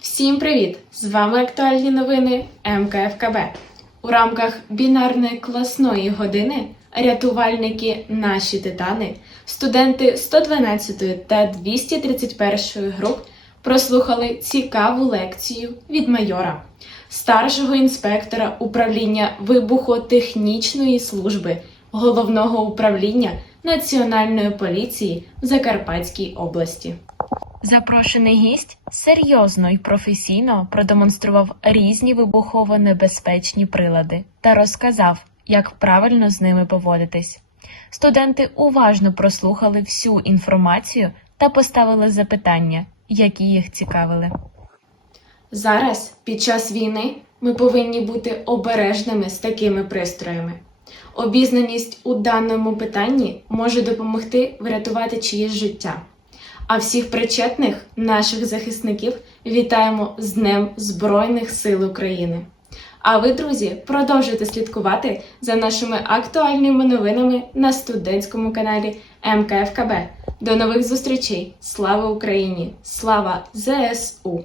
Всім привіт! З вами актуальні новини МКФКБ. У рамках бінарної класної години рятувальники наші титани, студенти 112 та 231 груп прослухали цікаву лекцію від майора, старшого інспектора управління вибухотехнічної служби головного управління Національної поліції в Закарпатській області. Запрошений гість серйозно і професійно продемонстрував різні вибухово-небезпечні прилади та розказав, як правильно з ними поводитись. Студенти уважно прослухали всю інформацію та поставили запитання, які їх цікавили. Зараз, під час війни, ми повинні бути обережними з такими пристроями. Обізнаність у даному питанні може допомогти врятувати чиєсь життя. А всіх причетних наших захисників вітаємо з Днем Збройних сил України. А ви, друзі, продовжуйте слідкувати за нашими актуальними новинами на студентському каналі МКФКБ. До нових зустрічей! Слава Україні! Слава ЗСУ!